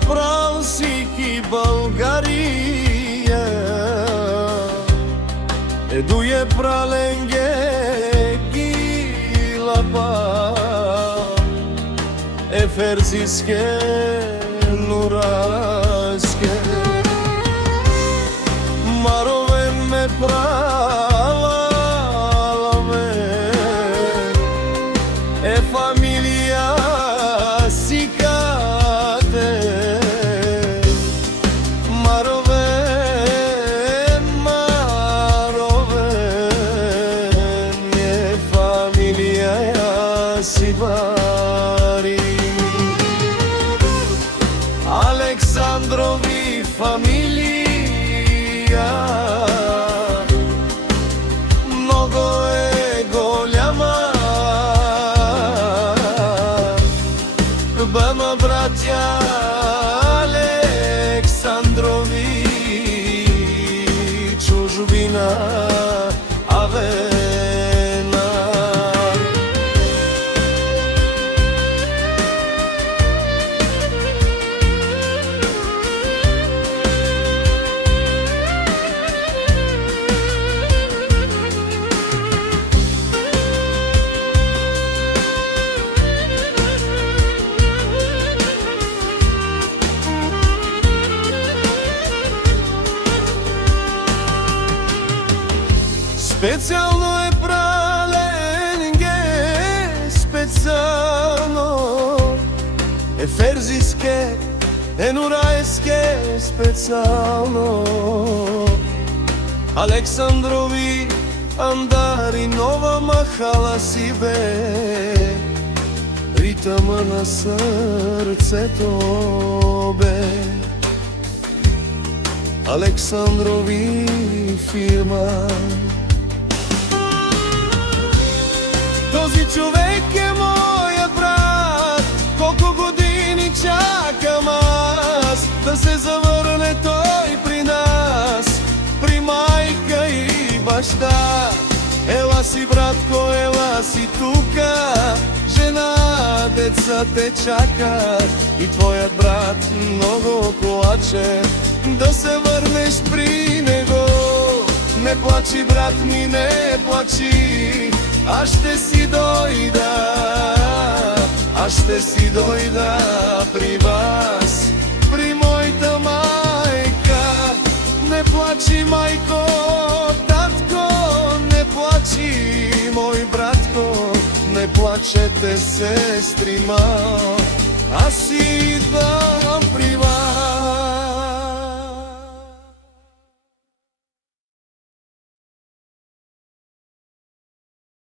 пралсики България, дуе праленге гилапа, ферзиске нураске, марове ме пралаламе, фамилия сикате, марове не фамилия сибари. Александрови фамилия много е голяма, бама братя Александрови, чужбина авена. Специално е праленге, специално е ферзиске, нурайске, специално Александрови андари, нова махала си бе, ритъма на сърцето бе. Александрови фирма. Този човек е моят брат, колко години чакам аз да се завърне той при нас, при майка и баща. Ела си, братко, ела си тука, жена, деца те чакат и твоят брат много плаче да се върнеш при него. Не плачи, брат ми, не плачи, аз ще си дойда, аз ще си дойда при вас, при моята майка. Не плачи, майко, татко, не плачи, мой братко, не плачете, сестрима, аз си